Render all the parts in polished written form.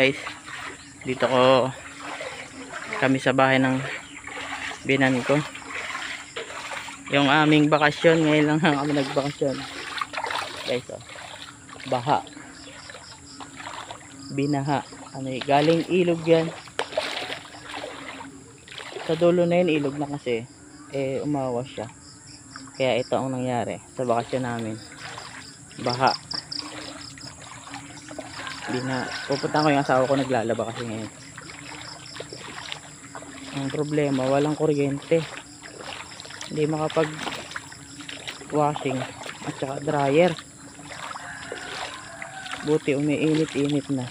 guys, dito kami sa bahay ng binan ko. Yung aming bakasyon, ngayon lang kami nagbakasyon guys. Baha, binaha, galing ilog yan. Sa dulo na yun ilog na kasi umawas siya, kaya ito ang nangyari sa bakasyon namin. Baha, pupunta ko yung asawa ko, naglalaba kasi ngayon. Ang problema, walang kuryente, hindi makapag washing at saka dryer. Buti umiinit-init na.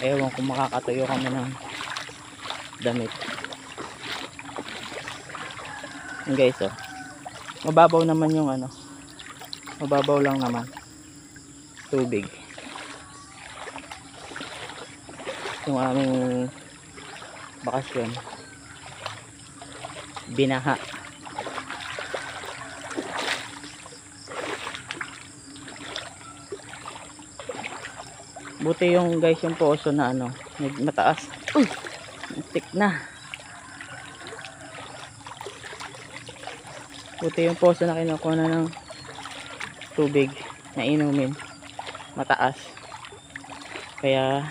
Ewan kung makakatuyo kami ng damit. Guys, mababaw naman yung mababaw lang naman tubig yung aming bakasyon. Binaha. Buti yung guys, yung poso na mataas. Tik na. Buti yung poso na kinukuha na ng tubig na inumin, mataas, kaya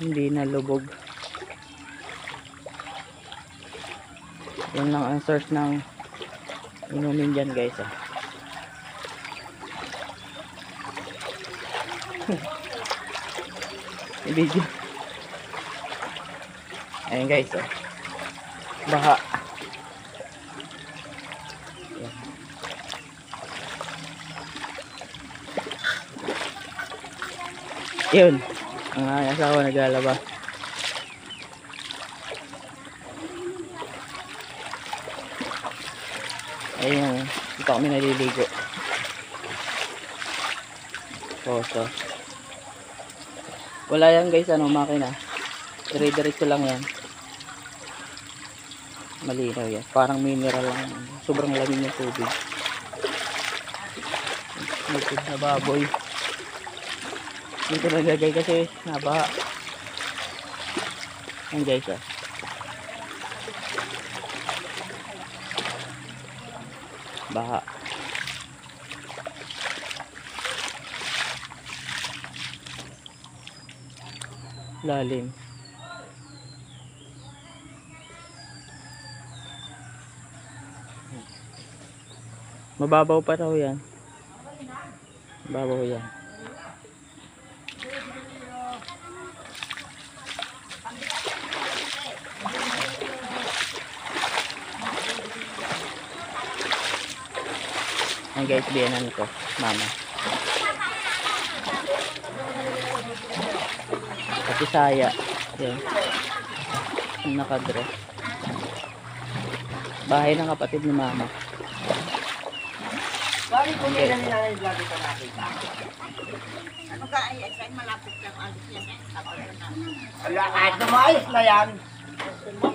hindi na lubog. Yan lang ang source ng inumin dyan guys. Video. Ayan guys, baha. Yun, ang asawa naglalaba. Ayun, dito kami naliligo. So wala yan guys, makina. Dire-diretso lang yan. Malinaw yan, parang mineral lang. Sobrang lamig ng tubig. Likod na baboy. Dito nagagay kasi nabaha. Yan guys, baha. Lalim. Mababaw pa raw yan. Mababaw yan. Ang guys, biyanan ko, mama. Pati saya. Yan. Nakadress. Bahay ng kapatid ni mama. Bakit kung nila nila yung vlog ito nakita? Ano ka ay malapit lang alis yan Wala, kahit na maayos na yan.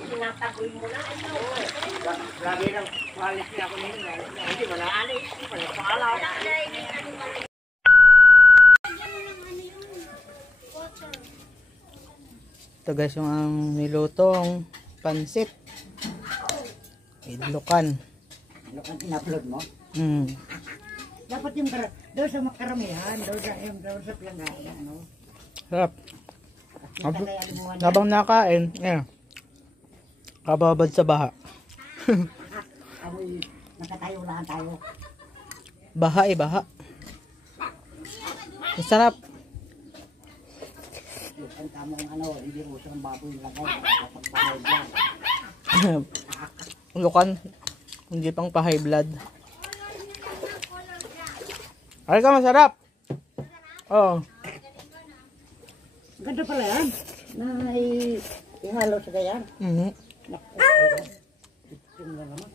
Tinatagoy mo na. Lagi nang malis niya ako nila. Hindi mo na alis. Hindi mo na paalaw. Ito guys, yung ang nilutong pansit. Idlokan. Idlokan, in-upload mo? Dapat yung doon sa makaramihan, doon sa planggana, Sarap. Habang nakain, kababad sa baha. Amoy, nakatayo lang tayo. Baha baha. Masarap. Ang tamang hindi uso ng baboy lagay, kapag pa-high blood. Lukan, hindi pang pa-high blood. Ay ka, masarap. Oo. Ganda pala yan. Na ihalo sa gayan. Naku, itim na naman.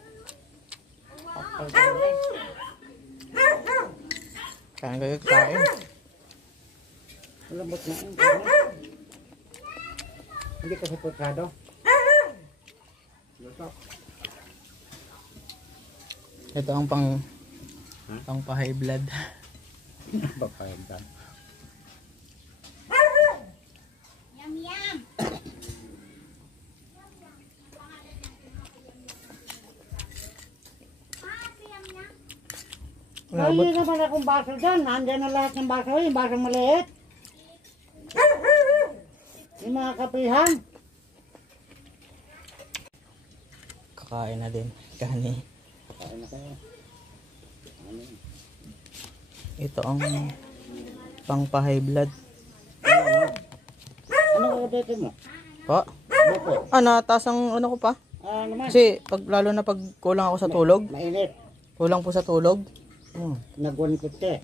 Kapal ka rin. Kaya kayo kain. Malambot na yun. Hindi kasi putrado. Ito ang pang pa-high blood. Papayagan. Kaya naman akong baso dyan. Nandiyan na lahat ng baso. Yung basong maliit. Yung mga kapihan. Kakain na din. Kani. Kakain na kayo. Ito ang pang-high blood. Ano dito mo? Po? Buko. Nataas ang ano ko pa. Naman? Kasi lalo na pag kulang ako sa tulog. Mainit. Kulang po sa tulog. Nag-150.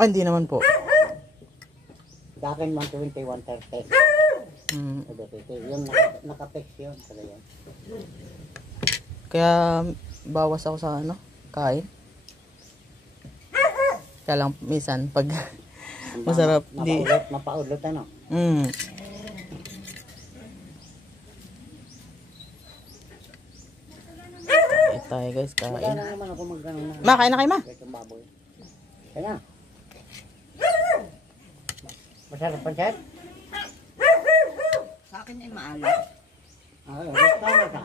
Hindi naman po. Dakin 120, 130. Hmm. Yung naka-fix yun. Kaya bawas ako sa kain. Kaya lang minsan pag masarap di mapaudlot ano. Kain tayo guys, kain. Magana naman ako magana na. Ma, kain na kayo ma. Kaya na. Masarap pa chat? Sa akin ay maalat. Tama ka.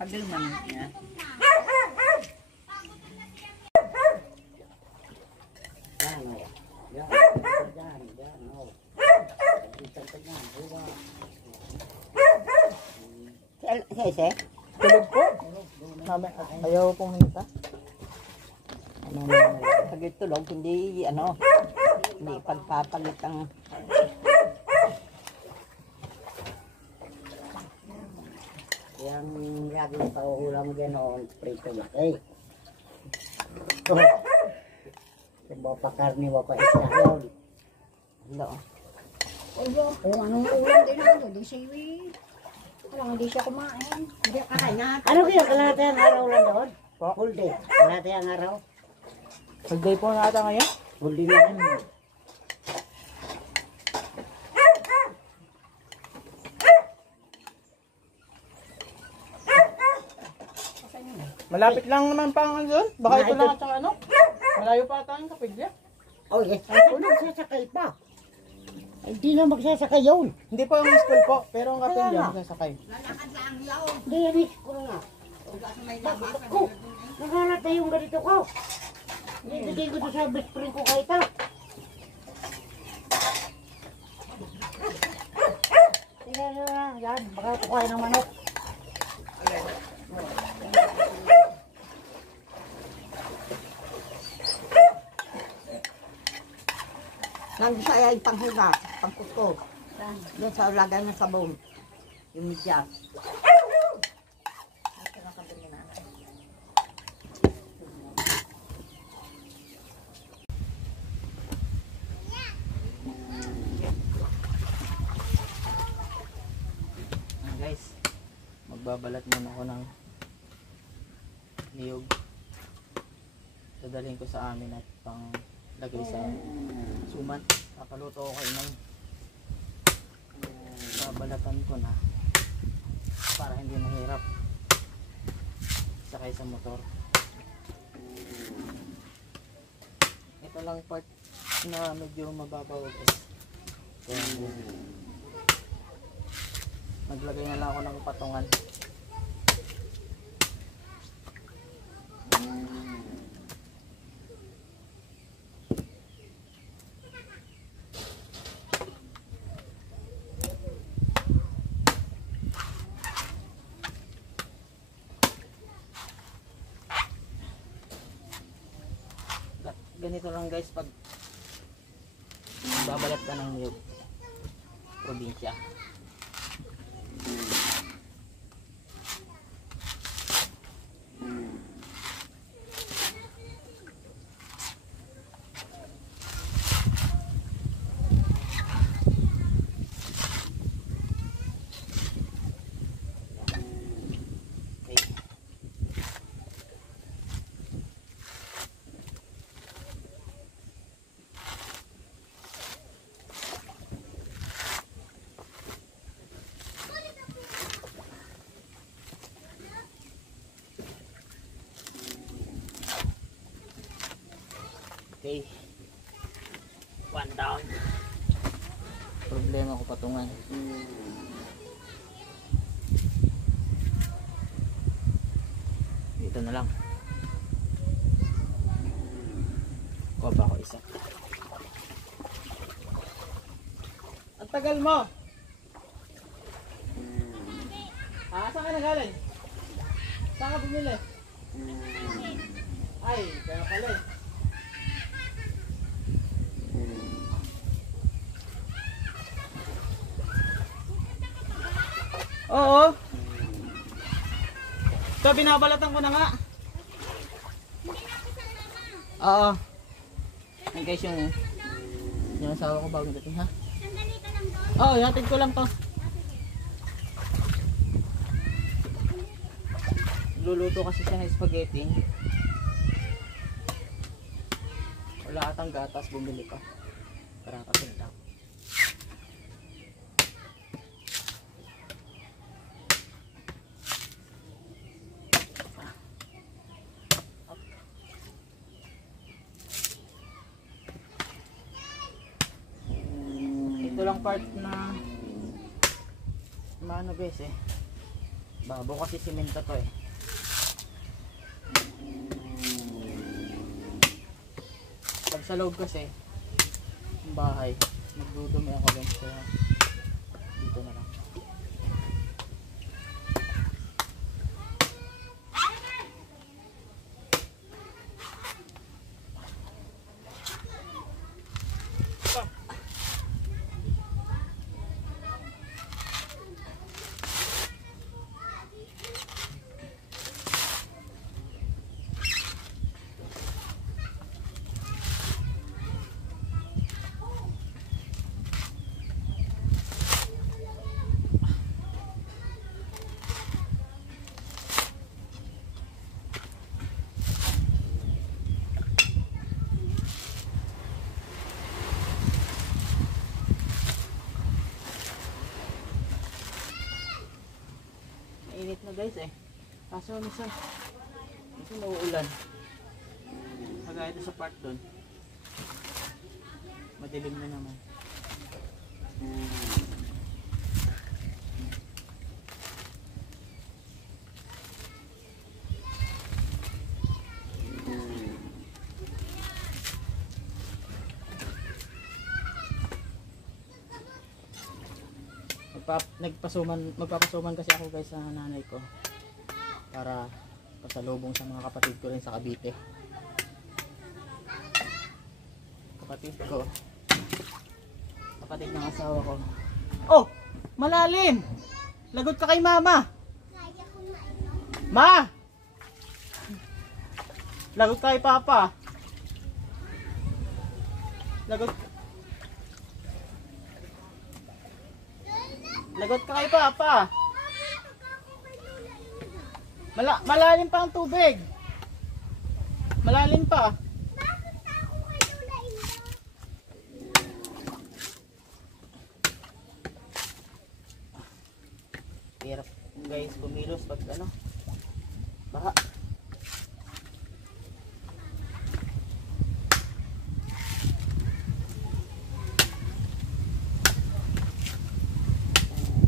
Pagdalman niya. Sese? Tulog po. Ayaw pong hinta. Pag tulog, hindi hindi pagpapalit ang Yang laging pauulam ganoon, prito na kay. Kung pa karni, pa isda yun. kung anong ulam din ako, di siya parang hindi siya kumain. Hindi kakain na. Ano kaya kalahati ang araw lang doon? Po? Full day. Kalahati ang araw. Pag-day po na ata ngayon. Full day na rin. Malapit lang naman pa ang doon. Baka ito lang at saka ano. Malayo pa ata ang kapigya. Oh yes. Ay, magsasakay pa. Hindi na magsasakay yun. Hindi po yung school po, pero ang kapigya magsasakay. Lalakad sa ang yaw. Hindi yan ko nga. Ko, nakalat na yung ganito ko. Hindi ko ito sa best friend ko kahit ah. Tingnan nyo na, yan, baka kukain ng manok. Nandun siya ay panghugas, pangkuto. Doon sa lagay ng sabon. Yung medyas. Guys, magbabalat muna ako ng niyog. Dadalhin ko sa amin at pang lagay sa suman. Kakaluto ko kayo ng babalatan ko na para hindi mahirap sakay sa motor. Ito lang part na medyo mababaw guys. Kaya naglagay na lang ako ng patungan. Ganito lang guys pag babalat ka ng niyog probinsya. Okay. One down. Problema ko patungan. Dito na lang. guys. Oh. Ang tagal mo. Saan ka nagaling? Saan ka bumili? Ay, kaya pala eh. Oo. So, binabalatan ko na nga. Oo. Yan guys yung asawa ko bagong dating ha. Sandali ka lang doon. Oo, yatid ko lang to. Luluto kasi siya ng spaghetti. Wala atang gatas, bumili pa. Karakasin lang. Ito lang part na ano guys eh. Babo kasi simento to eh. Pag sa loob kasi yung bahay, magdudumi ako guys, kaya dito na lang. Init na guys eh. Kaso minsan nauulan. Kagaya ito sa part doon. Madilim na naman. Magpapasuman kasi ako guys sa nanay ko para pasalubong sa mga kapatid ko rin sa Cavite. Kapatid ng asawa ko. Oh! Malalim! Lagot ka kay mama! Kaya ko mainom. Ma! Lagot ka kay papa! Lagot ka kay papa! Malalim pa ang tubig! Malalim pa! Bakit ako kay Lola Inda? Hirap guys kumilos pag ano baha.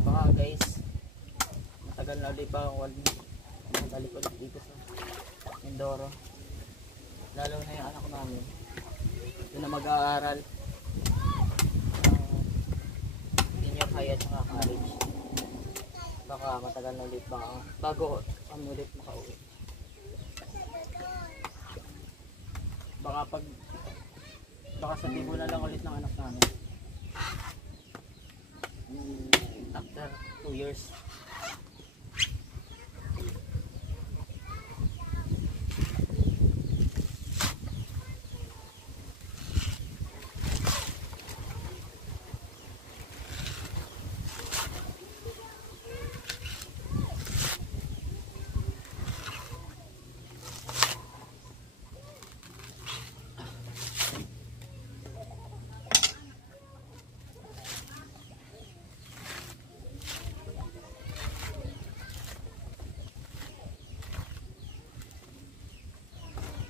Baha guys, matagal na ulit ba ako balik ulit dito sa Mindoro, lalo na yung anak namin doon na mag-aaral senior high at saka college. Baka matagal na ulit bago kami ulit makauwi. Baka sa tibo na lang ulit ng anak namin after 2 years.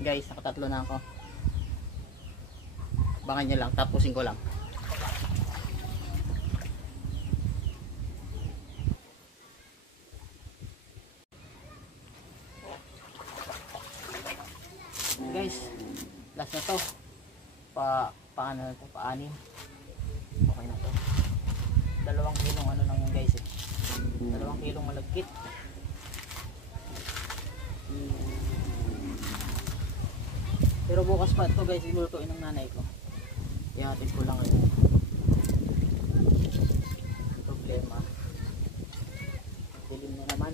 Guys, nakatatlo na ako. Abangan nyo lang, tapusin ko lang. Guys, last na to. anim. Okay na to. 2 kilong ano lang yan guys eh. 2 kilong malagkit. Pero bukas pa ito guys, lulutuin ng nanay ko. Ihatid ko lang ngayon. Problema. Dilim na naman.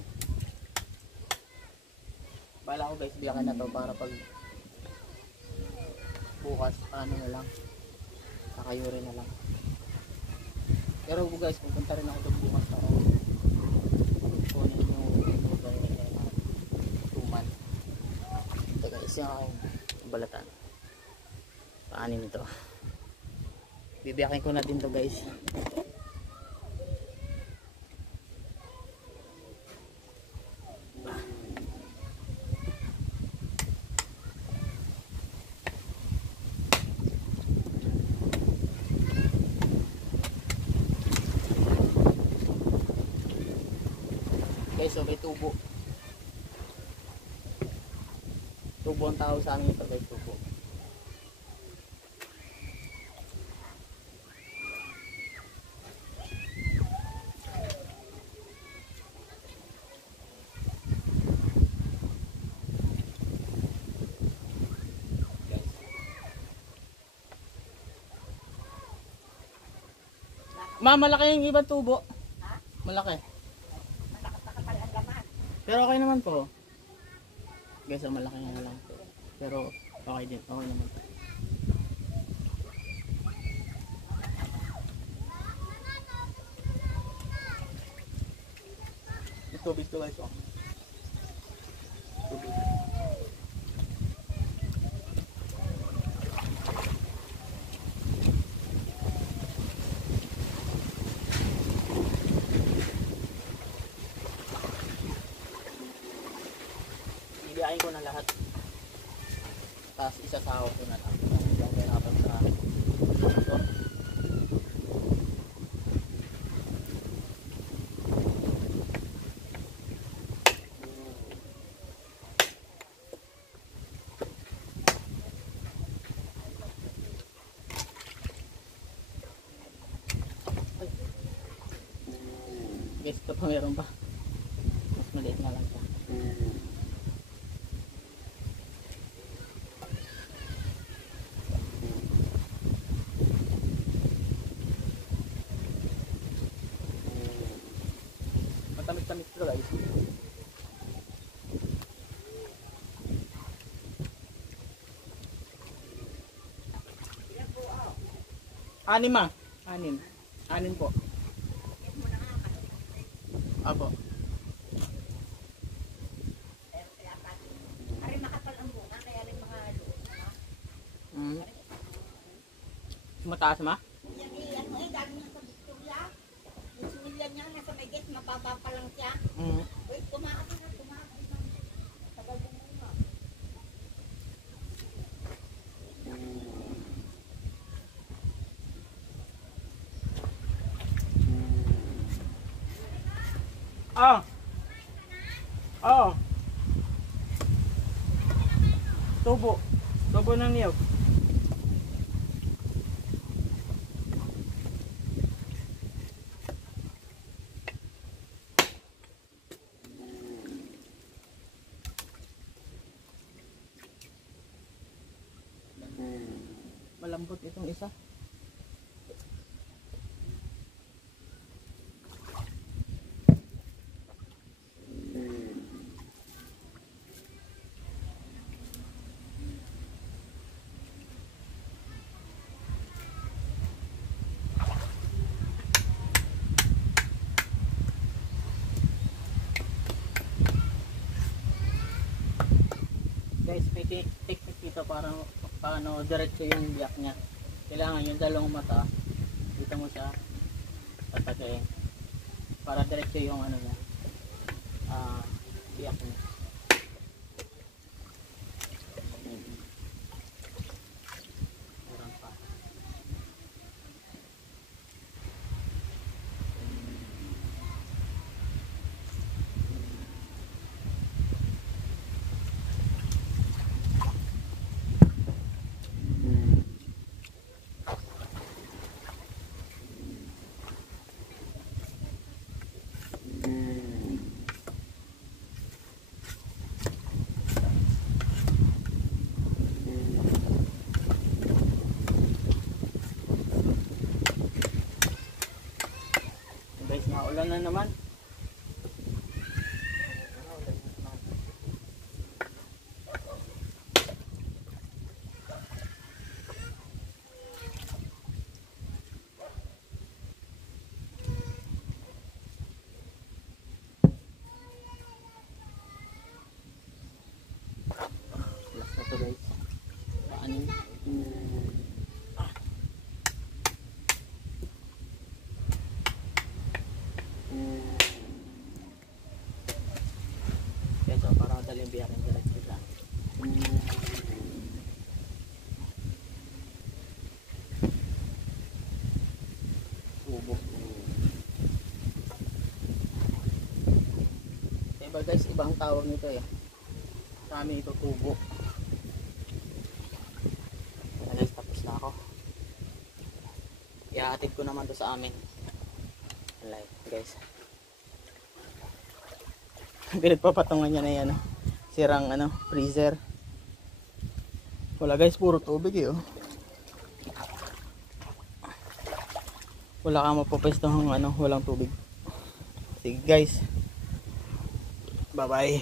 Bala ko guys, biyakin na to para pag bukas, ano na lang. Kakayuri na lang. Pero guys, pupunta rin ako doon bukas para kunin yung lugar nila na tuman. Ito guys, yung balatan. Paanin ito. Bibiyakin ko na din to guys. Guys, so may tubo. Tubo ang tawag sa amin ito guys, tubo. Ma, malaki yung ibang tubo. Malaki. Pero okay naman po. Guys, malaki nga lang po. Pero okay din. Okay naman po. May tubig to guys. Oh. Tubig. Ibiyakin ko na lahat. Tapos isasawa ko na lang. Gagawin natin sa ito. Guys, ito pa meron pa. Mas maliit nga lang ito. Matamis-tamis ito guys. Anim ah. Anim po. Apo. Mataas ma? Yan eh, dami na sa Victoria. Yung similyan niya, nasa may gate, mababa pa lang siya. Uy, tumakas na. Tagal mo muna. Ah! Oh! Tubo. Tubo ng niyog. Malambot itong isa. Guys, may technique dito para paano diretso yung biyak niya. Kailangan yung dalawang mata dito mo siya tatagayin para diretso yung ano niya, biyak niya. Meron pa. Maulan na naman. Last na to guys. Paanin. Ito, para madali yung biyakin diretso lang. Tubo. Diba guys, ibang tawag nito eh. Sa amin ito tubo. Guys, tapos na ako. Ihahatid ko naman to sa amin. Like, guys. Pinagpapatungan niya na yan. Sirang freezer. Wala guys, puro tubig eh. Oh. Wala kang mapapwestohang walang tubig. Sige guys. Bye bye.